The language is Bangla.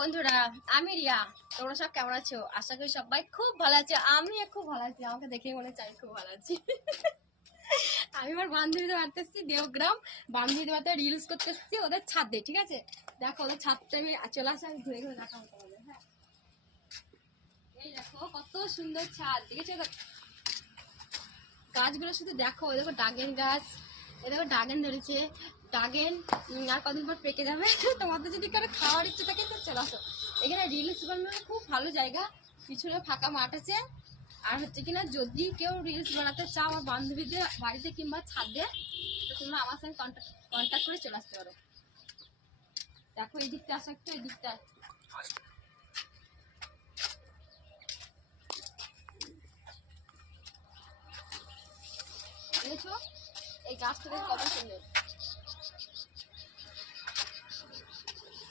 বন্ধুরা, আমি রিয়া। তোমরা সব কেমন আছো? আশা করি সবাই খুব ভালো আছো। আমি খুব ভালো আছি। আমাকে দেখে মনে চাই খুব ভালো আছি। আমি আমার বান্ধবীদের বাড়িতে এসেছি, দেবগ্রাম। বান্ধবীদের বাড়িতে রিলস করতে এসেছি ওদের ছাদে। ঠিক আছে, দেখো ওদের ছাদটা আমি চলে আসে, আমি ঘুরে ঘুরে দেখাবো তোমাদের। হ্যাঁ, এই দেখো কত সুন্দর ছাদ, দেখেছো? গাছগুলো শুধু দেখো, ওই দেখো ডাগেন গাছ, এ দেখো ডাগেন ধরেছে। ডাগেন আর কদিন পর পেকে যাবে। তোমাদের যদি কারো খাওয়ার ইচ্ছে থাকে তো চলে আসো। এখানে রিলস বানানোর খুব ভালো জায়গা, পিছনে ফাঁকা মাঠ আছে। আর হচ্ছে কিনা যদি কেউ রিলস বানাতে চাও আমার বান্ধবীদের বাড়িতে কিংবা ছাদে, তো তোমরা আমার সঙ্গে কন্ট্যাক্ট করে চলে আসতে পারো। দেখো এই দিকটা আসো একটু, এই দিকটা দেখেছো? এই গাছটা দেখো কত সুন্দর।